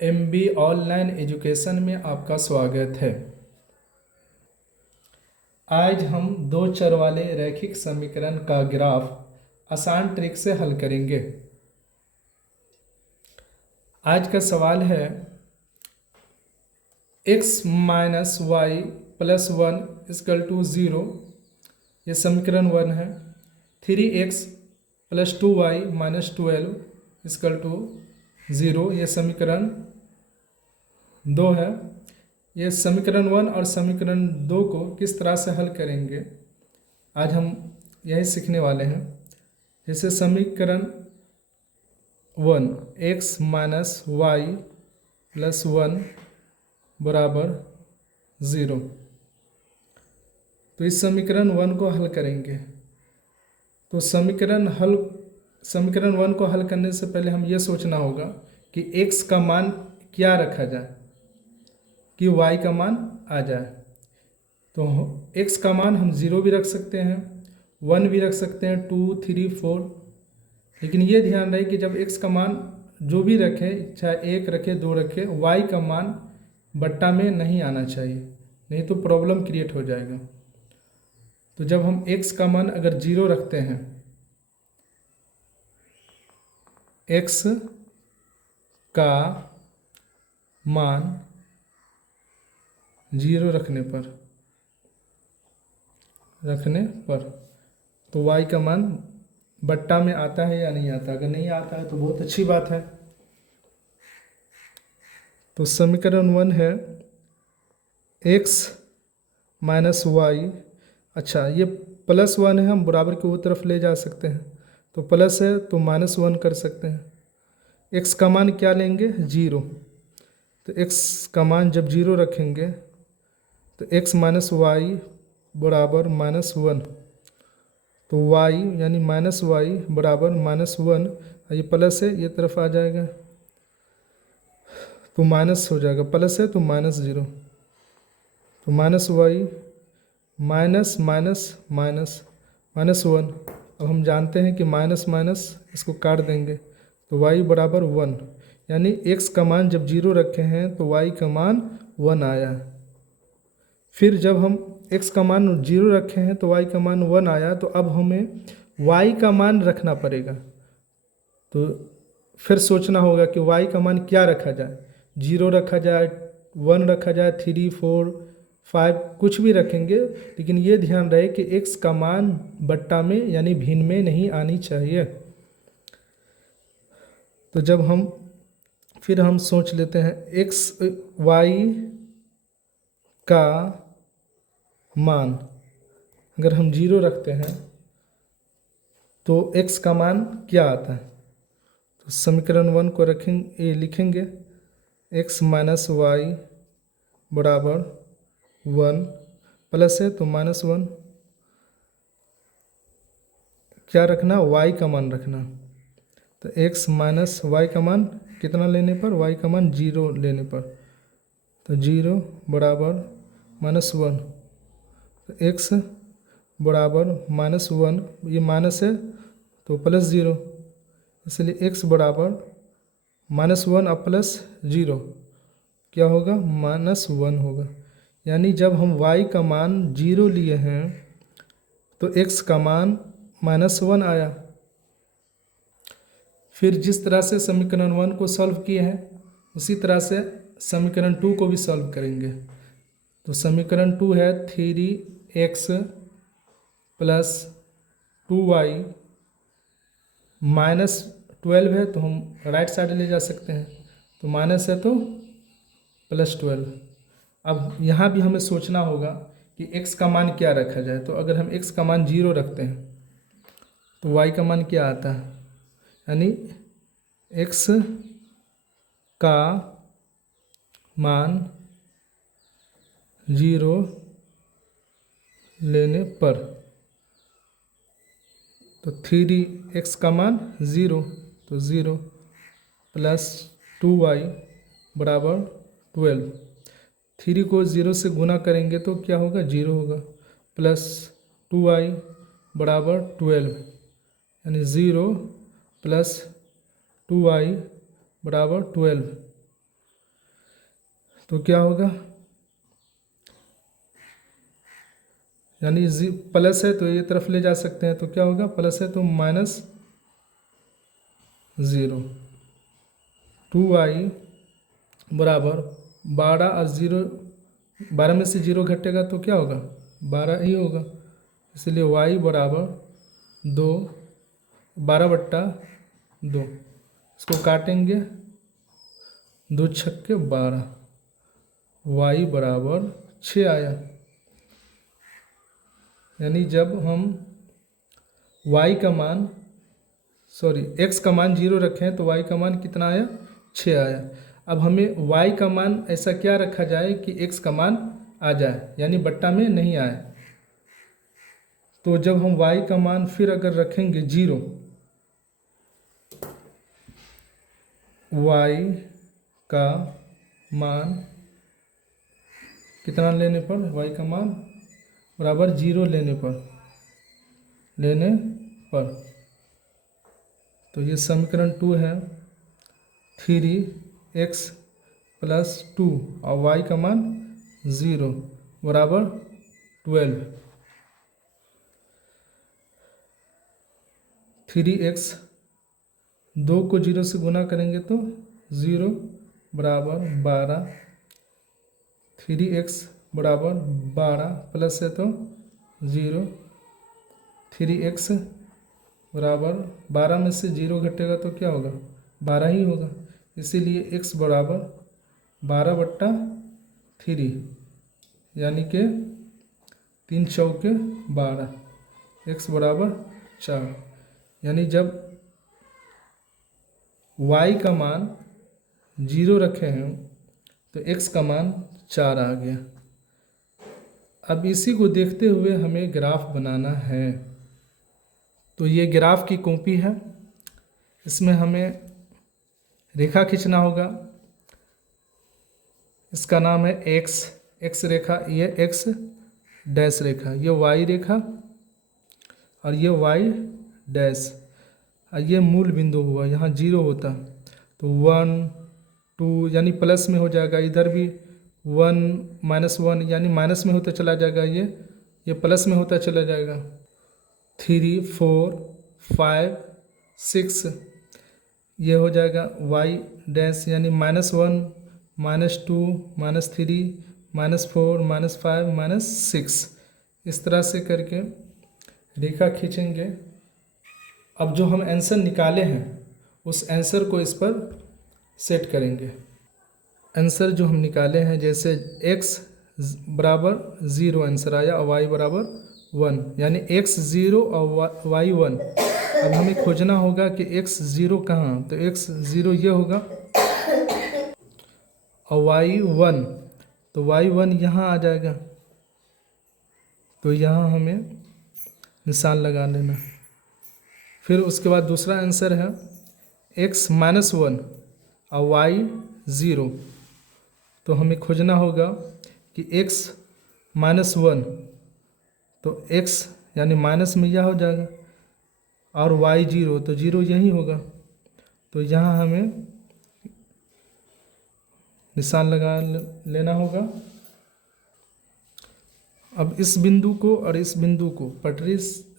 MB online education में आपका स्वागत है। आज हम दो चर वाले रैखिक समीकरण का ग्राफ आसान ट्रिक से हल करेंगे। आज का सवाल है x minus y plus 1 equal to 0, ये समीकरण 1 है। 3x plus 2y minus 12 equal to 0, ये समीकरण 2 है। ये समीकरण 1 और समीकरण 2 को किस तरह से हल करेंगे आज हम यही सीखने वाले हैं। जैसे समीकरण 1 x माइनस वाई प्लस 1 बराबर 0, तो इस समीकरण 1 को हल करेंगे। तो समीकरण 1 को हल करने से पहले हम ये सोचना होगा कि x का मान क्या रखा जाए कि y का मान आ जाए। तो x का मान हम 0 भी रख सकते हैं, 1 भी रख सकते हैं, 2, 3, 4, लेकिन ये ध्यान रहे कि जब x का मान जो भी रखे, चाहे 1 रखे 2 रखे, y का मान बट्टा में नहीं आना चाहिए, नहीं तो प्रॉब्लम क्रिएट हो जाएगा। तो जब हम x का मान अगर 0 रखते हैं, x का मान 0 रखने पर तो y का मान बट्टा में आता है या नहीं आता। अगर नहीं आता है तो बहुत अच्छी बात है। तो समीकरण 1 है x माइनस वाई, अच्छा ये प्लस 1 है, हम बराबर की वो तरफ ले जा सकते हैं, तो प्लस है तो माइनस 1 कर सकते हैं। x का मान क्या लेंगे 0, तो x का मान जब 0 रखेंगे तो x माइनस वाई बराबर माइनस 1, तो y यानी माइनस वाई बराबर माइनस 1, ये प्लस है ये तरफ आ जाएगा तो माइनस हो जाएगा, प्लस है तो माइनस 0, तो minus y minus minus minus minus 1। अब हम जानते हैं कि माइनस माइनस इसको काट देंगे तो y बराबर 1, यानी x का मान जब 0 रखे हैं तो y का मान 1 आया। फिर जब हम x का मान 0 रखे हैं तो y का मान 1 आया, तो अब हमें y का मान रखना पड़ेगा। तो फिर सोचना होगा कि y का मान क्या रखा जाए, 0 रखा जाए, 1 रखा जाए, 3, 4, 5, कुछ भी रखेंगे, लेकिन ये ध्यान रहे कि x का मान बट्टा में यानी भिन्न में नहीं आनी चाहिए। तो जब फिर हम सोच लेते हैं x y का मान अगर हम 0 रखते हैं तो x का मान क्या आता है। तो समीकरण 1 को लिखेंगे x माइनस वाई बराबर 1, प्लस है तो माइनस 1, क्या रखना y का मान रखना, तो x माइनस वाई का मान कितना लेने पर, y का मान 0 लेने पर, तो 0 बराबर माइनस 1, तो x बराबर माइनस 1, ये माइनस है तो प्लस 0, इसलिए x बराबर माइनस 1 और प्लस 0 क्या होगा, माइनस 1 होगा। यानी जब हम y का मान 0 लिए हैं तो x का मान माइनस 1 आया। फिर जिस तरह से समीकरण 1 को सॉल्व किए हैं उसी तरह से समीकरण 2 को भी सॉल्व करेंगे। तो समीकरण 2 है 3x प्लस 2y माइनस 12 है, तो हम राइट साइड ले जा सकते हैं, तो माइनस है तो प्लस 12। अब यहाँ भी हमें सोचना होगा कि x का मान क्या रखा जाए। तो अगर हम x का मान 0 रखते हैं तो y का मान क्या आता है, यानी x का मान 0 लेने पर, तो 3x का मान 0, तो 0 प्लस 2y बराबर 12, 3 को 0 से गुना करेंगे तो क्या होगा 0 होगा, प्लस 2y बराबर 12, यानी 0 प्लस 2y बराबर 12। तो क्या होगा, यानी प्लस है तो ये तरफ ले जा सकते हैं, तो क्या होगा, प्लस है तो -0। 2y बराबर 12 और 0, 12 में से 0 घटेगा तो क्या होगा, 12 ही होगा। इसलिए y बराबर 2, 12/2। इसको काटेंगे, 2 छक्के 12, y बराबर 6 आया। यानी जब हम y का मान x का मान 0 रखें तो y का मान कितना आया, 6 आया। अब हमें y का मान ऐसा क्या रखा जाए कि x का मान आ जाए, यानी बट्टा में नहीं आए। तो जब हम y का मान फिर अगर रखेंगे 0, y का मान कितना लेने पर, y का मान बराबर 0 लेने पर तो ये समीकरण 2 है। 3x + 2 और y का मान 0 बराबर 12। 3x 2 को 0 से गुना करेंगे तो 0 बराबर 12। 3x बराबर 12 प्लस है तो 0। 3x बराबर 12 में से 0 घटेगा तो क्या होगा, 12 ही होगा। इसीलिए x बराबर 12/3, यानी कि 3 चौके 12, x बराबर 4। यानी जब y का मान 0 रखे हैं तो x का मान 4 आ गया। अब इसी को देखते हुए हमें ग्राफ बनाना है। तो ये ग्राफ की कॉपी है, इसमें हमें रेखा खींचना होगा। इसका नाम है x रेखा, ये x डैश रेखा, ये y रेखा और ये y डैश। और ये मूल बिंदु हुआ, यहाँ 0 होता तो 1 2 यानी प्लस में हो जाएगा, इधर भी 1 -1 यानी माइनस में होता चला जाएगा, ये प्लस में होता चला जाएगा। 3 4 5 6 ये हो जाएगा y डैश, यानी -1 -2 -3 -4 -5 -6। इस तरह से करके रेखा खींचेंगे। अब जो हम आंसर निकाले हैं उस आंसर को इस पर सेट करेंगे। आंसर जो हम निकाले हैं, जैसे x बराबर 0 आंसर आया और y बराबर 1, यानी x 0 और y 1। अब हमें खोजना होगा कि x 0 कहाँ, तो x 0 ये होगा और y 1, तो y 1 यहाँ आ जाएगा। तो यहाँ हमें निशान लगा लेना। फिर उसके बाद दूसरा आंसर है x -1 और y 0। तो हमें खोजना होगा कि x -1, तो x यानी माइनस में यह हो जाएगा और y 0, तो 0 यही होगा। तो यहाँ हमें निशान लगा लेना होगा। अब इस बिंदु को और इस बिंदु को पटरी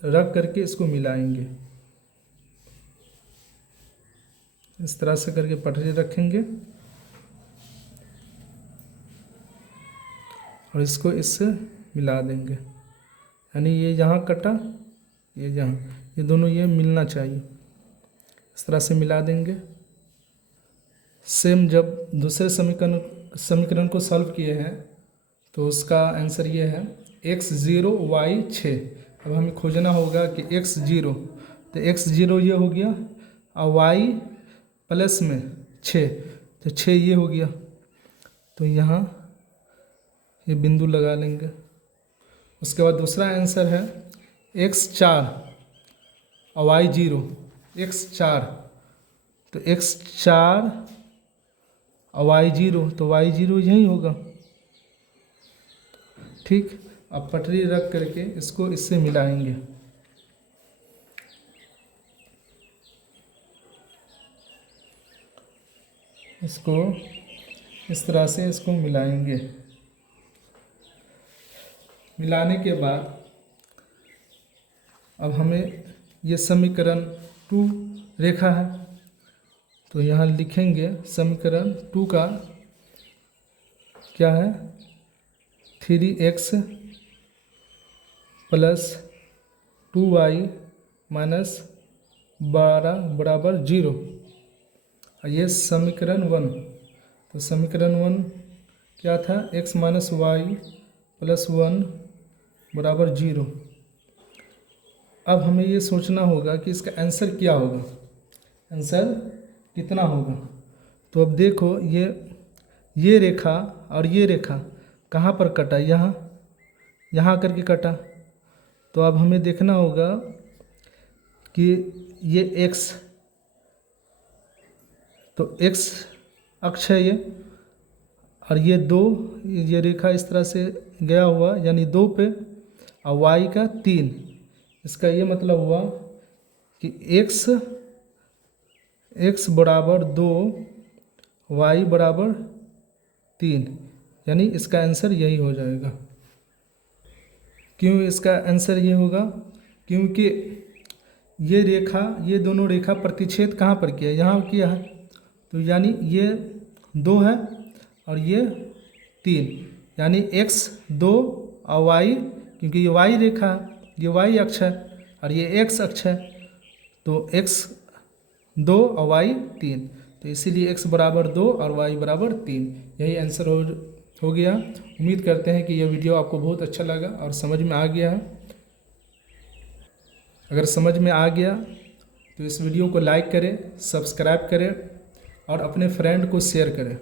रख करके इसको मिलाएंगे। इस तरह से करके पटरी रखेंगे और इसको इससे मिला देंगे, यानी ये यहाँ कटा, ये यहाँ, ये दोनों ये मिलना चाहिए। इस तरह से मिला देंगे। सेम जब दूसरे समीकरण को सॉल्व किए हैं तो उसका आंसर ये है x 0 y 6। अब हमें खोजना होगा कि x 0, तो x 0 ये हो गया और y प्लस में 6, तो 6 ये हो गया। तो यहाँ ये बिंदु लगा लेंगे। उसके बाद दूसरा आंसर है x 4 और y 0, x 4, तो x 4 और y 0, तो y 0 यही होगा। ठीक, अब पटरी रख करके इसको इससे मिलाएंगे। इसको इस तरह से इसको मिलाएंगे। मिलाने के बाद अब हमें ये समीकरण 2 रेखा है, तो यहाँ लिखेंगे समीकरण 2 का क्या है, 3x प्लस 2y माइनस 12 बराबर 0। ये समीकरण 1। तो समीकरण 1 क्या था, x माइनस वाई प्लस 1 बराबर 0। अब हमें ये सोचना होगा कि इसका आंसर क्या होगा, आंसर कितना होगा। तो अब देखो ये रेखा और ये रेखा कहाँ पर कटा, यहाँ करके कटा। तो अब हमें देखना होगा कि ये x, तो x अक्ष है ये, और ये 2, ये रेखा इस तरह से गया हुआ यानी 2 पे, और y का 3। इसका ये मतलब हुआ कि x बराबर 2, y बराबर 3, यानी इसका आंसर यही हो जाएगा। क्यों इसका आंसर ये होगा, क्योंकि ये रेखा, ये दोनों रेखा प्रतिच्छेद कहाँ पर किया, यहाँ किया है। तो यानी ये 2 है और ये 3, यानी x 2 और y, क्योंकि ये y रेखा है, ये y अक्ष है और ये x अक्ष है, तो x 2 और y 3, तो इसीलिए x बराबर 2 और y बराबर 3, यही आंसर हो गया। उम्मीद करते हैं कि यह वीडियो आपको बहुत अच्छा लगा और समझ में आ गया है। अगर समझ में आ गया तो इस वीडियो को लाइक करें, सब्सक्राइब करें और अपने फ्रेंड को शेयर करें।